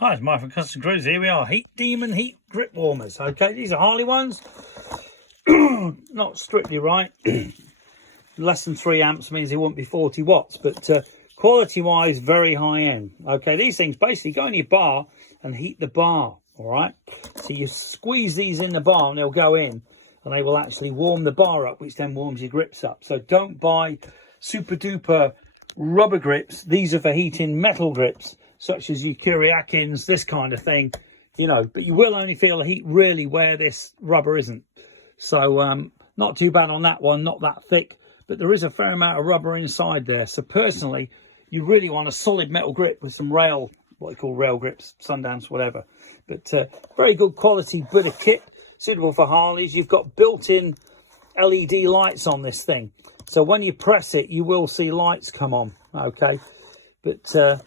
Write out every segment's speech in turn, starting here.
Hi, it's Mike from Custom Cruisers. Here we are, Heat Demon Heat Grip Warmers. Okay, these are Harley ones. Not strictly right. Less than 3 amps means they won't be 40 watts, but quality-wise, very high-end. Okay, these things basically go in your bar and heat the bar, all right? So you squeeze these in the bar and they'll go in and they will actually warm the bar up, which then warms your grips up. So don't buy super-duper rubber grips. These are for heating metal grips, such as your Kuriakins, this kind of thing, you know, but you will only feel the heat really where this rubber isn't. So not too bad on that one, not that thick, but there is a fair amount of rubber inside there. So personally, you really want a solid metal grip with some rail, what they call rail grips, Sundance, whatever. But very good quality bit of kit, suitable for Harleys. You've got built-in LED lights on this thing. So when you press it, you will see lights come on, okay? But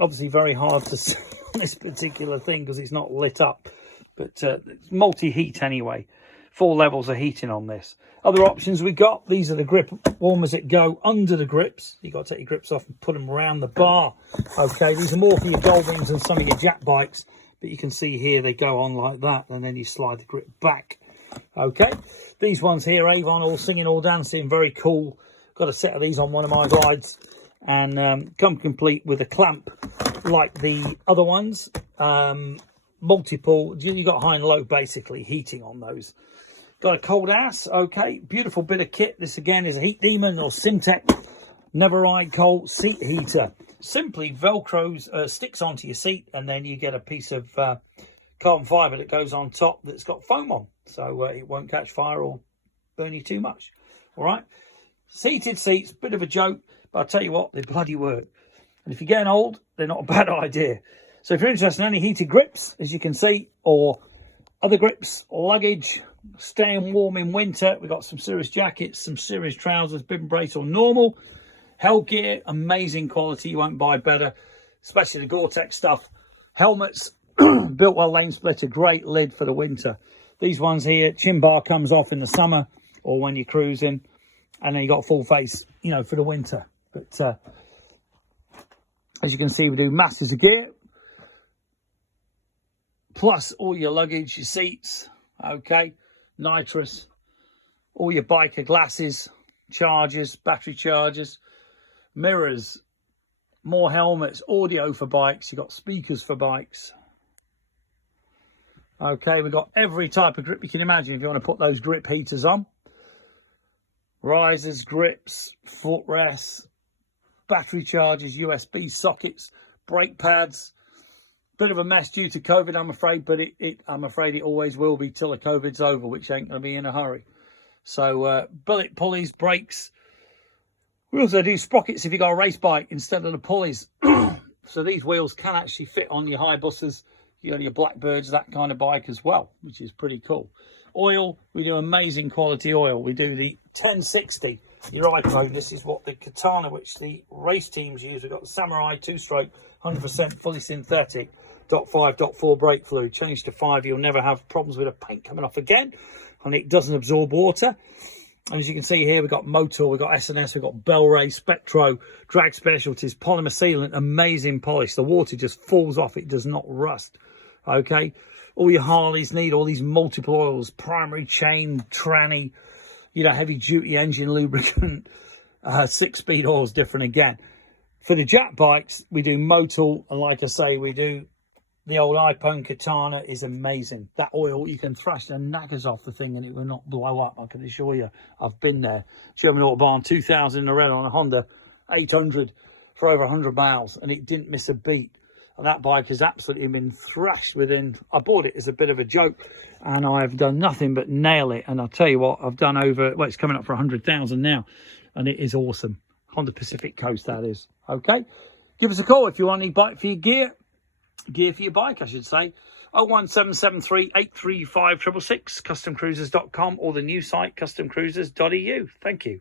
obviously very hard to see on this particular thing because it's not lit up. But it's multi-heat anyway. 4 levels of heating on this. Other options we got, these are the grip warmers that go under the grips. You've got to take your grips off and put them around the bar. Okay, these are more for your Goldwings and some of your Jack bikes. But you can see here they go on like that and then you slide the grip back. Okay, these ones here, Avon, all singing, all dancing, very cool. Got a set of these on one of my rides. And come complete with a clamp like the other ones. Multiple, you got high and low basically heating on those. Got a cold ass, okay, beautiful bit of kit. This again is a Heat Demon or Symtec Never Ride Cold seat heater. Simply velcros, sticks onto your seat, and then you get a piece of carbon fibre that goes on top that's got foam on, so it won't catch fire or burn you too much. All right, heated seats, bit of a joke, but I'll tell you what, they bloody work. And if you're getting old, they're not a bad idea. So if you're interested in any heated grips, as you can see, or other grips, luggage, staying warm in winter, we've got some serious jackets, some serious trousers, bib and brace or normal. Hell gear, amazing quality, you won't buy better, especially the Gore-Tex stuff. Helmets, Built-Well lane splitter, great lid for the winter. These ones here, chin bar comes off in the summer or when you're cruising, and then you got full face, you know, for the winter. But as you can see, we do masses of gear, plus all your luggage, your seats, okay, nitrous, all your biker glasses, chargers, battery chargers, mirrors, more helmets, audio for bikes, you've got speakers for bikes. Okay, we've got every type of grip you can imagine if you want to put those grip heaters on. Risers, grips, footrests, battery chargers, USB sockets, brake pads. Bit of a mess due to COVID, I'm afraid, but I'm afraid it always will be till the COVID's over, which ain't going to be in a hurry. So bullet pulleys, brakes. We also do sprockets if you got a race bike instead of the pulleys. So these wheels can actually fit on your high buses, your Blackbirds, that kind of bike as well, which is pretty cool. Oil, we do amazing quality oil. We do the 1060. Your iPhone, this is what the Katana, which the race teams use. We've got the Samurai 2-stroke, 100% fully synthetic, .5.4 brake fluid. Change to 5, you'll never have problems with a paint coming off again, and it doesn't absorb water. And as you can see here, we've got Motor, we've got S&S, we've got Bellray, Spectro, Drag Specialties, polymer sealant, amazing polish. The water just falls off, it does not rust. Okay, all your Harleys need all these multiple oils, primary chain, tranny, you know, heavy duty engine lubricant, 6-speed oils, different again. For the Jack bikes, we do Motul, and like I say, we do the old iPhone Katana is amazing. That oil, you can thrash the knackers off the thing and it will not blow up, I can assure you. I've been there. German Autobahn 2000 in the red on a Honda 800 for over 100 miles, and it didn't miss a beat. And that bike has absolutely been thrashed within. I bought it as a bit of a joke, and I've done nothing but nail it. And I'll tell you what, I've done over, well, it's coming up for 100,000 now, and it is awesome. Honda Pacific Coast, that is. Okay, give us a call if you want any bike for your gear for your bike, I should say. 01773 835 666, customcruisers.com, or the new site, customcruisers.eu. Thank you.